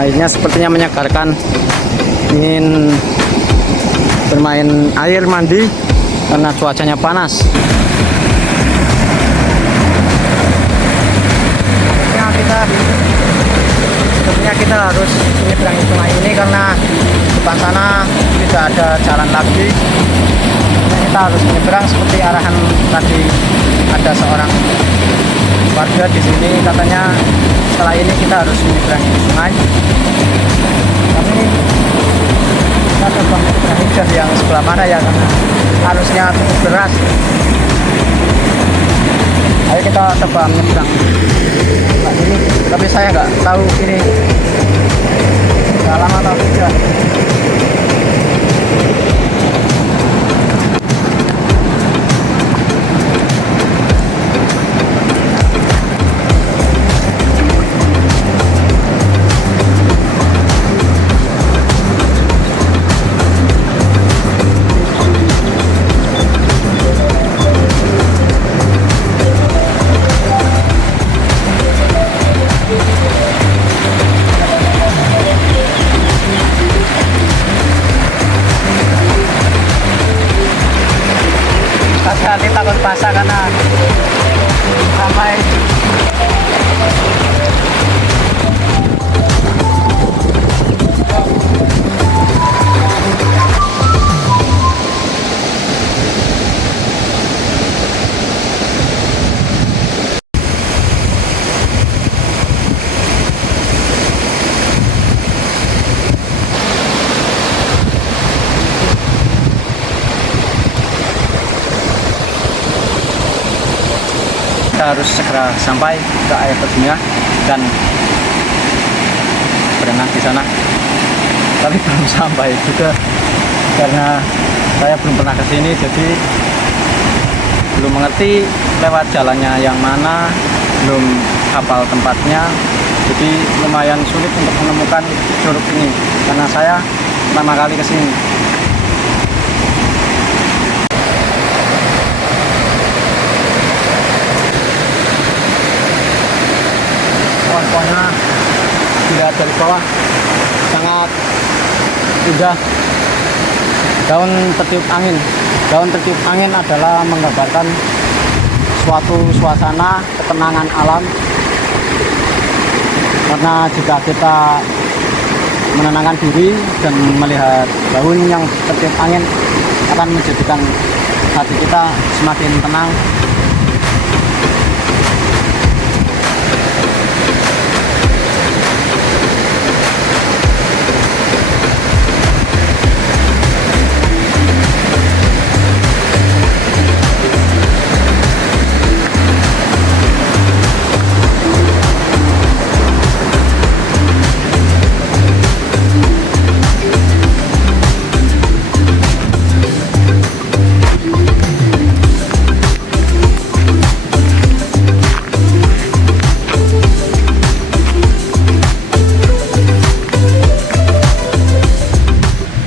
Airnya sepertinya menyegarkan, ingin bermain air mandi karena cuacanya panas. Sebenarnya kita harus menyeberangi sungai ini karena depan sana tidak ada jalan lagi. Kita harus menyeberang seperti arahan tadi, ada seorang warga di sini katanya setelah ini kita harus menyeberangi sungai. Tapi kita coba menyeberangi dari yang sebelah mana ya, karena arusnya cukup deras. Ayo kita coba menyeberang ini, tapi saya nggak tahu ini dalam atau tidak. Hati takut basah karena sampai kita harus segera sampai ke air terjunnya dan berenang di sana. Tapi belum sampai juga karena saya belum pernah ke sini, jadi belum mengerti lewat jalannya yang mana, belum hafal tempatnya. Jadi lumayan sulit untuk menemukan curug ini karena saya pertama kali ke sini. Pohon-pohonnya dilihat dari bawah sangat indah. Daun tertiup angin. Daun tertiup angin adalah menggambarkan suatu suasana ketenangan alam. Karena jika kita menenangkan diri dan melihat daun yang tertiup angin akan menjadikan hati kita semakin tenang.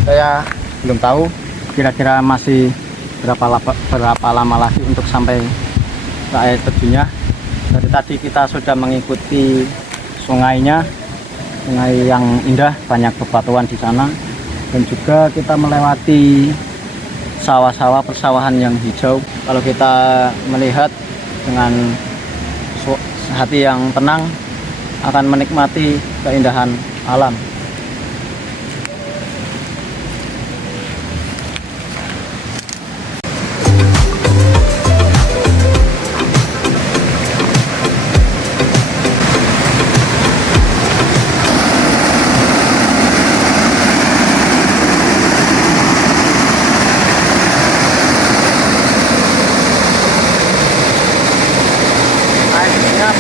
Saya belum tahu kira-kira masih berapa lama lagi untuk sampai ke air terjunnya. Dari tadi kita sudah mengikuti sungainya, sungai yang indah, banyak bebatuan di sana, dan juga kita melewati sawah-sawah, persawahan yang hijau. Kalau kita melihat dengan hati yang tenang, akan menikmati keindahan alam.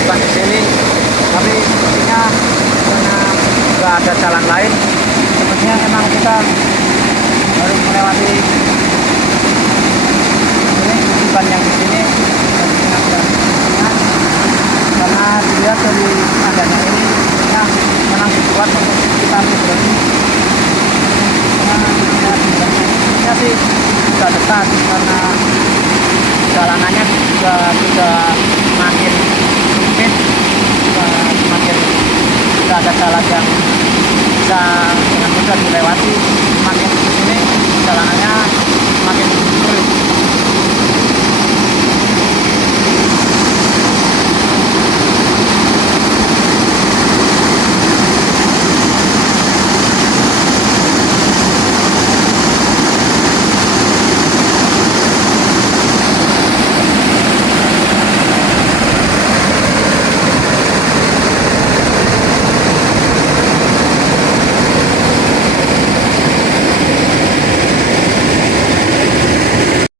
Bukan di sini, tapi sepertinya karena nggak ada jalan lain, sepertinya emang kita harus melewati ini, bukan yang di sini, karena dilihat dari adanya ini, sepertinya memang dibuat untuk kita menyeberangi. Karena kita sih sudah dekat, karena jalanannya juga sudah makin semakin tidak ada jalan yang bisa dengan mudah dilewati. Semakin di sini jalanannya semakin